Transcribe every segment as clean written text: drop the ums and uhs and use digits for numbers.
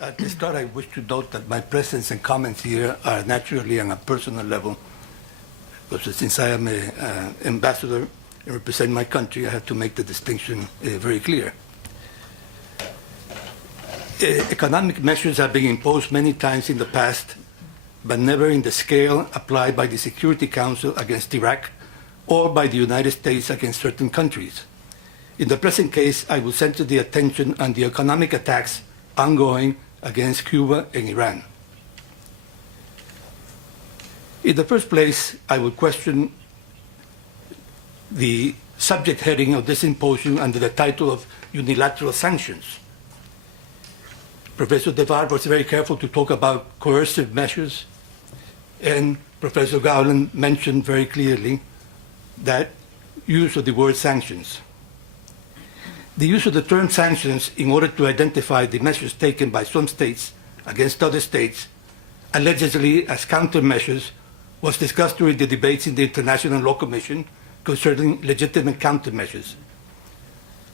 At the start, I wish to note that my presence and comments here are naturally on a personal level, because since I am an ambassador and represent my country, I have to make the distinction very clear. Economic measures have been imposed many times in the past, but never in the scale applied by the Security Council against Iraq or by the United States against certain countries. In the present case, I will center the attention on the economic attacks ongoing against Cuba and Iran. In the first place, I will question the subject heading of this symposium under the title of Unilateral Sanctions. Professor Devar was very careful to talk about coercive measures, and Professor Gowland mentioned very clearly that use of the word sanctions. The use of the term sanctions in order to identify the measures taken by some states against other states, allegedly as countermeasures, was discussed during the debates in the International Law Commission concerning legitimate countermeasures.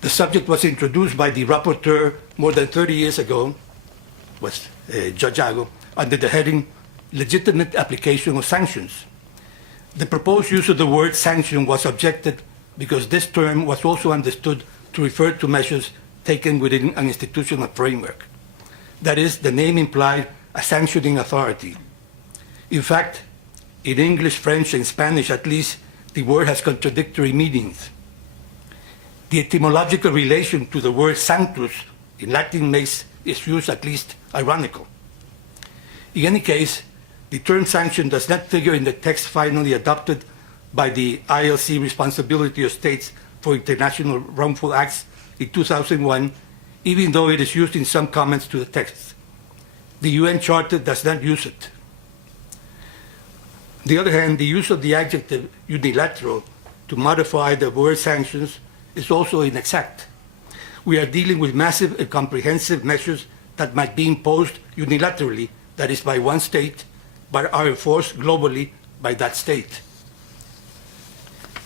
The subject was introduced by the rapporteur more than 30 years ago, was Judge Ago, under the heading Legitimate Application of Sanctions. The proposed use of the word sanction was objected because this term was also understood to refer to measures taken within an institutional framework. That is, the name implied a sanctioning authority. In fact, in English, French, and Spanish at least, the word has contradictory meanings. The etymological relation to the word sanctus in Latin makes its use at least ironical. In any case, the term sanction does not figure in the text finally adopted by the ILC Responsibility of States for International Wrongful Acts in 2001, even though it is used in some comments to the text. The UN Charter does not use it. On the other hand, the use of the adjective unilateral to modify the word sanctions is also inexact. We are dealing with massive and comprehensive measures that might be imposed unilaterally, that is, by one state, but are enforced globally by that state.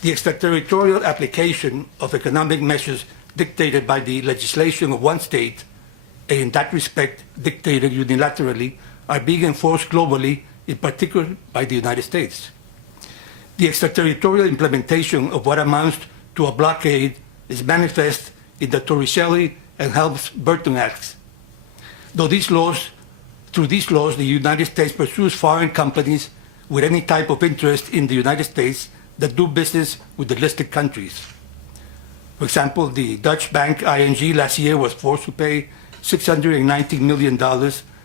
The extraterritorial application of economic measures dictated by the legislation of one state, and in that respect dictated unilaterally, are being enforced globally, in particular by the United States. The extraterritorial implementation of what amounts to a blockade is manifest in the Torricelli and Helms-Burton Acts. Through these laws, the United States pursues foreign companies with any type of interest in the United States that do business with the listed countries. For example, the Dutch bank ING last year was forced to pay $619 million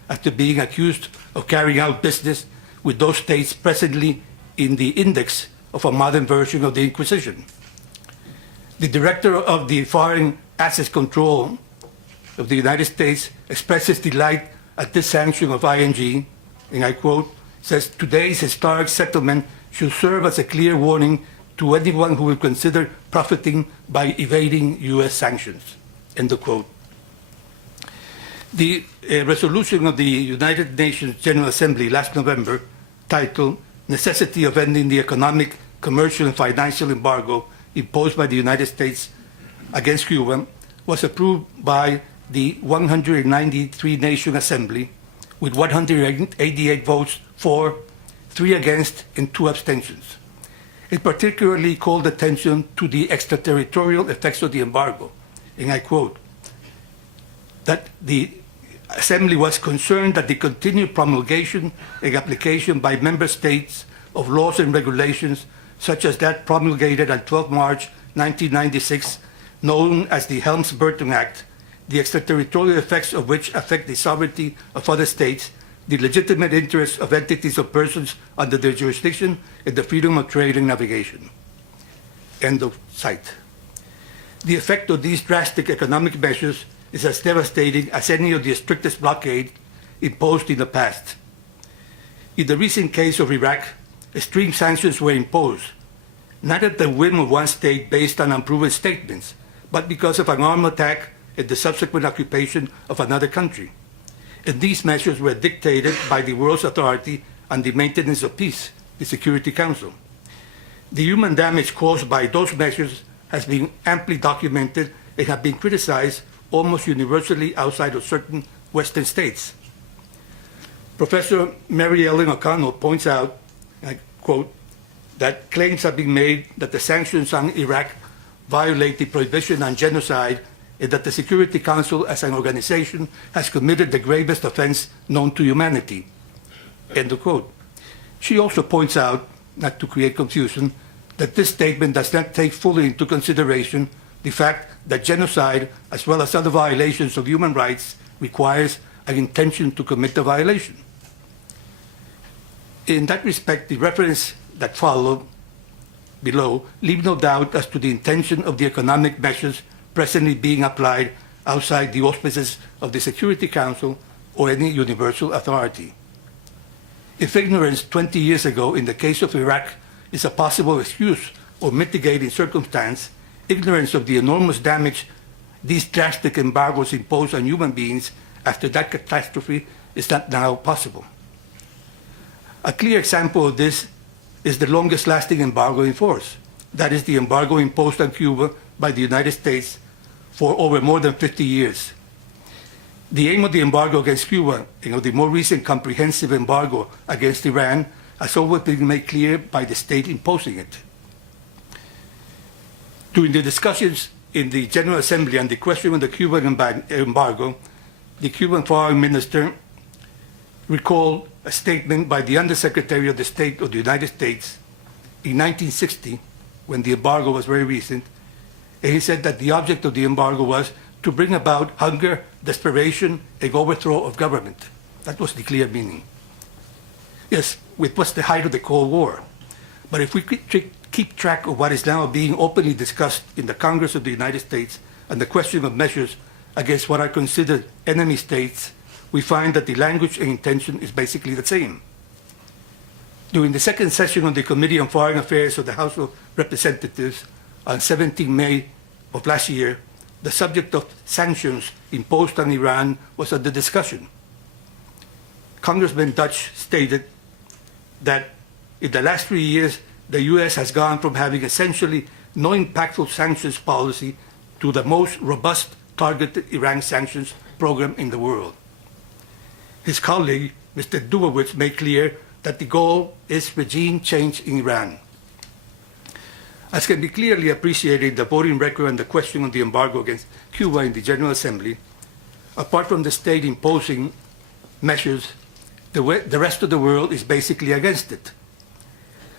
after being accused of carrying out business with those states presently in the index of a modern version of the Inquisition. The director of the Foreign Assets Control of the United States expresses delight at this sanction of ING, and I quote, says, "Today's historic settlement should serve as a clear warning to anyone who will consider profiting by evading U.S. sanctions," end of quote. The resolution of the United Nations General Assembly last November, titled Necessity of Ending the Economic, Commercial, and Financial Embargo imposed by the United States against Cuba, was approved by the 193-nation Assembly with 188 votes for, 3 against, and 2 abstentions. It particularly called attention to the extraterritorial effects of the embargo, and I quote, that the Assembly was concerned that the continued promulgation and application by member states of laws and regulations such as that promulgated on 12 March 1996, known as the Helms-Burton Act, the extraterritorial effects of which affect the sovereignty of other states, the legitimate interests of entities or persons under their jurisdiction, and the freedom of trade and navigation. End of cite. The effect of these drastic economic measures is as devastating as any of the strictest blockade imposed in the past. In the recent case of Iraq, extreme sanctions were imposed, not at the whim of one state based on unproven statements, but because of an armed attack and the subsequent occupation of another country. And these measures were dictated by the world's authority on the maintenance of peace, the Security Council. The human damage caused by those measures has been amply documented and have been criticized almost universally outside of certain Western states. Professor Mary Ellen O'Connell points out, I quote, that claims have been made that the sanctions on Iraq violate the prohibition on genocide and that the Security Council as an organization has committed the gravest offense known to humanity. End of quote. She also points out, not to create confusion, that this statement does not take fully into consideration the fact that genocide, as well as other violations of human rights, requires an intention to commit the violation. In that respect, the reference that follow below leave no doubt as to the intention of the economic measures presently being applied outside the auspices of the Security Council or any universal authority. If ignorance 20 years ago in the case of Iraq is a possible excuse or mitigating circumstance, ignorance of the enormous damage these drastic embargoes impose on human beings after that catastrophe is not now possible. A clear example of this is the longest lasting embargo in force. That is the embargo imposed on Cuba by the United States for over more than 50 years. The aim of the embargo against Cuba and of the more recent comprehensive embargo against Iran has always been made clear by the state imposing it. During the discussions in the General Assembly on the question of the Cuban embargo, the Cuban Foreign Minister recalled a statement by the Undersecretary of the State of the United States in 1960, when the embargo was very recent, and he said that the object of the embargo was to bring about hunger, desperation, and overthrow of government. That was the clear meaning. Yes, it was the height of the Cold War. But if we keep track of what is now being openly discussed in the Congress of the United States and the question of measures against what are considered enemy states, we find that the language and intention is basically the same. During the second session of the Committee on Foreign Affairs of the House of Representatives on 17 May of last year, the subject of sanctions imposed on Iran was under discussion. Congressman Dutch stated that in the last 3 years, the U.S. has gone from having essentially no impactful sanctions policy to the most robust targeted Iran sanctions program in the world. His colleague, Mr. Dubowitz, made clear that the goal is regime change in Iran. As can be clearly appreciated in the voting record on the question of the embargo against Cuba in the General Assembly, apart from the state imposing measures, the rest of the world is basically against it.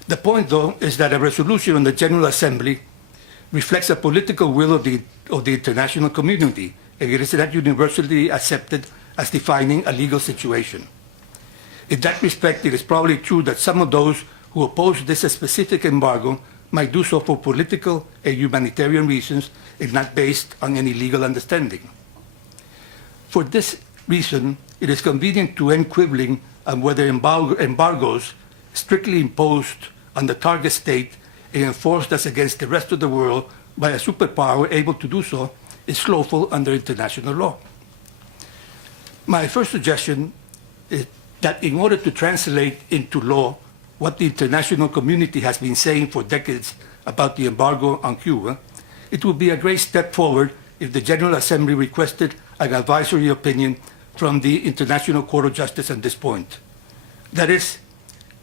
The point, though, is that a resolution on the General Assembly reflects a political will of the international community, and it is not universally accepted as defining a legal situation. In that respect, it is probably true that some of those who oppose this specific embargo might do so for political and humanitarian reasons and not based on any legal understanding. For this reason, it is convenient to end quibbling on whether embargoes strictly imposed on the target state and enforced as against the rest of the world by a superpower able to do so is lawful under international law. My first suggestion is that in order to translate into law what the international community has been saying for decades about the embargo on Cuba, it would be a great step forward if the General Assembly requested an advisory opinion from the International Court of Justice on this point. That is,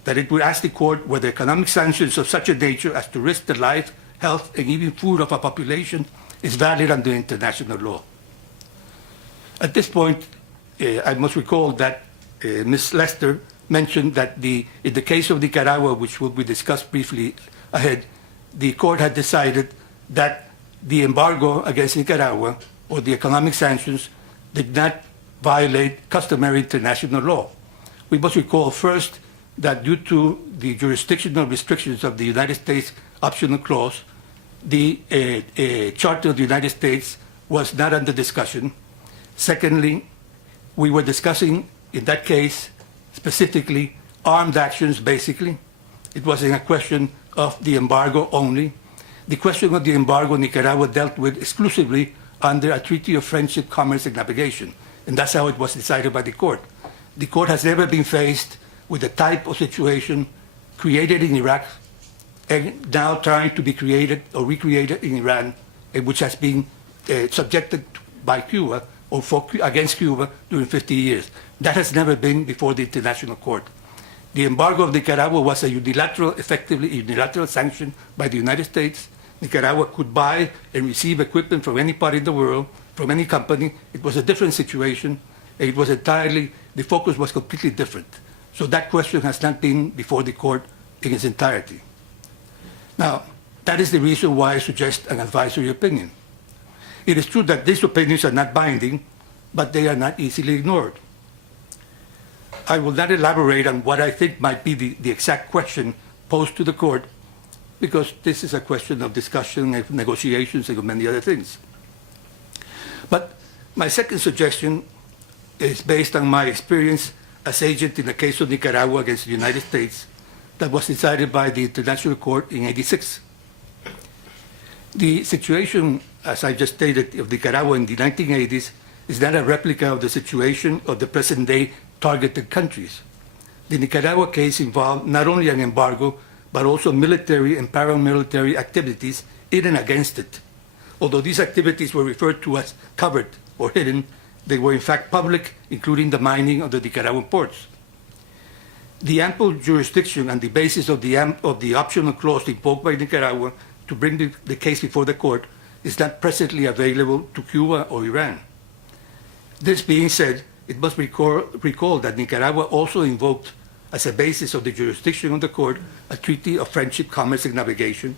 that it would ask the court whether economic sanctions of such a nature as to risk the life, health, and even food of a population is valid under international law. At this point, I must recall that Ms. Lester mentioned that in the case of Nicaragua, which will be discussed briefly ahead, the court had decided that the embargo against Nicaragua, or the economic sanctions, did not violate customary international law. We must recall first that due to the jurisdictional restrictions of the United States optional clause, the Charter of the United States was not under discussion. Secondly, we were discussing, in that case, specifically armed actions, basically. It wasn't a question of the embargo only. The question of the embargo in Nicaragua dealt with exclusively under a treaty of friendship, commerce, and navigation. And that's how it was decided by the court. The court has never been faced with the type of situation created in Iraq and now trying to be created or recreated in Iran, which has been subjected by Cuba or against Cuba during 50 years. That has never been before the International Court. The embargo of Nicaragua was a effectively unilateral sanction by the United States. Nicaragua could buy and receive equipment from any part in the world, from any company. It was a different situation. It was the focus was completely different. So that question has not been before the court in its entirety. Now, that is the reason why I suggest an advisory opinion. It is true that these opinions are not binding, but they are not easily ignored. I will not elaborate on what I think might be the exact question posed to the court, because this is a question of discussion, of negotiations, and of many other things. But my second suggestion is based on my experience as agent in the case of Nicaragua against the United States that was decided by the International Court in '86. The situation, as I just stated, of Nicaragua in the 1980s is not a replica of the situation of the present-day targeted countries. The Nicaragua case involved not only an embargo, but also military and paramilitary activities in and against it. Although these activities were referred to as covered or hidden, they were in fact public, including the mining of the Nicaraguan ports. The ample jurisdiction and the basis of the optional clause invoked by Nicaragua to bring the case before the court is not presently available to Cuba or Iran. This being said, it must recall that Nicaragua also invoked as a basis of the jurisdiction of the court a treaty of friendship, commerce, and navigation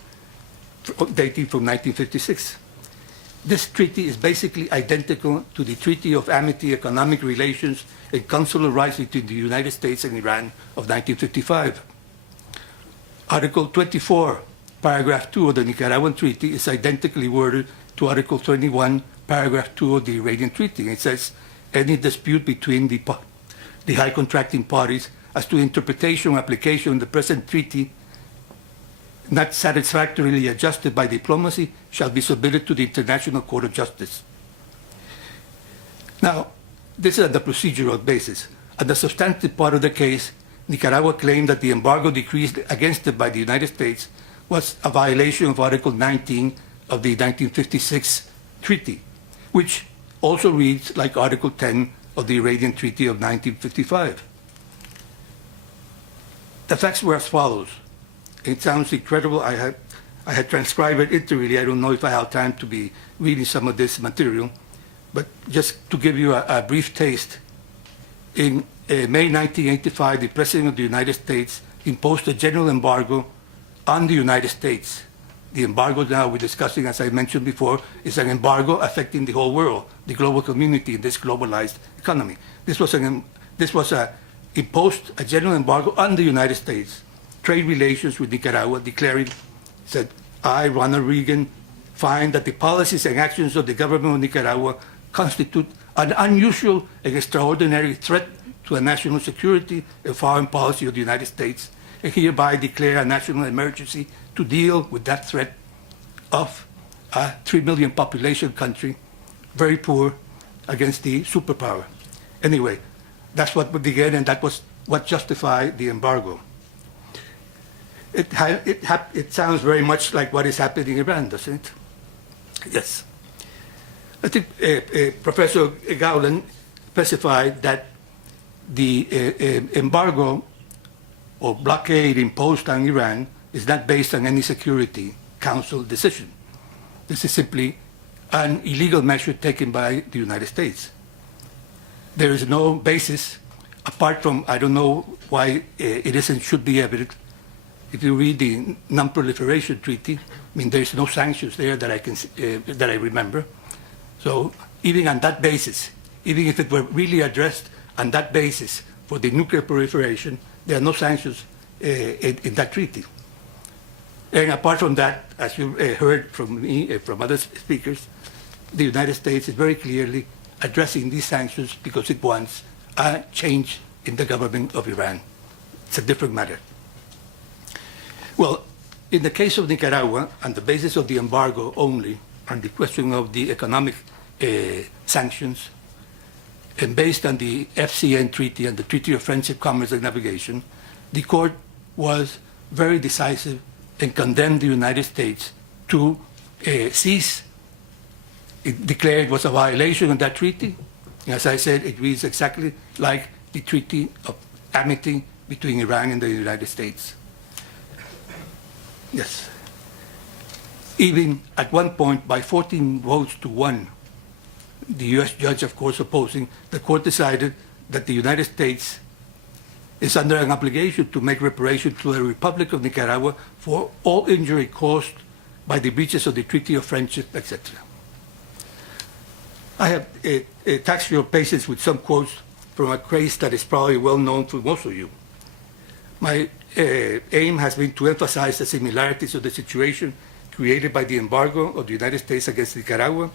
dating from 1956. This treaty is basically identical to the Treaty of Amity, Economic Relations, and Consular Rights between the United States and Iran of 1955. Article 24, Paragraph 2 of the Nicaraguan Treaty is identically worded to Article 21, Paragraph 2 of the Iranian Treaty. It says, any dispute between the high contracting parties as to interpretation or application of the present treaty not satisfactorily adjusted by diplomacy shall be submitted to the International Court of Justice. Now, this is on the procedural basis. On the substantive part of the case, Nicaragua claimed that the embargo decreed against it by the United States was a violation of Article 19 of the 1956 treaty, which also reads like Article 10 of the Iranian Treaty of 1955. The facts were as follows. It sounds incredible. I had transcribed it literally. I don't know if I have time to be reading some of this material, but just to give you a brief taste. In May 1985, the President of the United States imposed a general embargo on the United States. The embargo now we're discussing, as I mentioned before, is an embargo affecting the whole world, the global community in this globalized economy. This was imposed a general embargo on the United States. Trade relations with Nicaragua, declaring, said, I, Ronald Reagan, find that the policies and actions of the government of Nicaragua constitute an unusual and extraordinary threat to the national security and foreign policy of the United States, and hereby declare a national emergency to deal with that threat of a 3 million population country, very poor, against the superpower. Anyway, that's what began, and that was what justified the embargo. It sounds very much like what is happening in Iran, doesn't it? Yes. I think Professor Gowland specified that the embargo or blockade imposed on Iran is not based on any Security Council decision. This is simply an illegal measure taken by the United States. There is no basis, apart from, I don't know why it isn't, should be evident. If you read the Non-Proliferation Treaty, I mean, there's no sanctions there that I can that I remember. So even on that basis, even if it were really addressed on that basis for the nuclear proliferation, there are no sanctions in that treaty. And apart from that, as you heard from me, from other speakers, the United States is very clearly addressing these sanctions because it wants a change in the government of Iran. It's a different matter. Well, in the case of Nicaragua, on the basis of the embargo only, on the question of the economic sanctions, and based on the FCN Treaty and the Treaty of Friendship, Commerce, and Navigation, the court was very decisive and condemned the United States to cease it declared was a violation of that treaty. As I said, it reads exactly like the Treaty of Amity between Iran and the United States. Yes. Even at one point, by 14 votes to 1, the U.S. judge, of course, opposing, the court decided that the United States is under an obligation to make reparation to the Republic of Nicaragua for all injury caused by the breaches of the Treaty of Friendship, etc. I have taxed your patience with some quotes from a case that is probably well known to most of you. My aim has been to emphasize the similarities of the situation created by the embargo of the United States against Nicaragua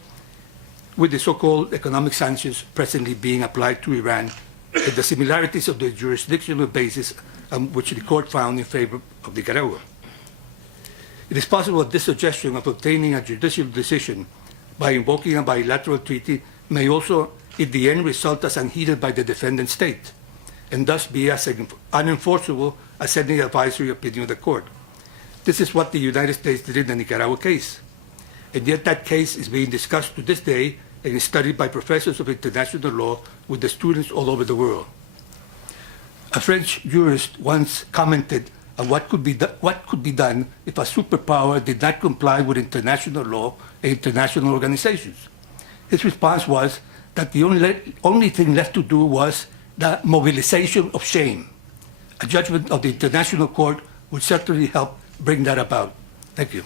with the so-called economic sanctions presently being applied to Iran, and the similarities of the jurisdictional basis on which the court found in favor of Nicaragua. It is possible that this suggestion of obtaining a judicial decision by invoking a bilateral treaty may also, in the end, result as unheeded by the defendant state, and thus be as unenforceable as any advisory opinion of the court. This is what the United States did in the Nicaragua case. And yet that case is being discussed to this day and is studied by professors of international law with the students all over the world. A French jurist once commented on what could be done if a superpower did not comply with international law and international organizations. His response was that the only thing left to do was the mobilization of shame. A judgment of the International Court would certainly help bring that about. Thank you.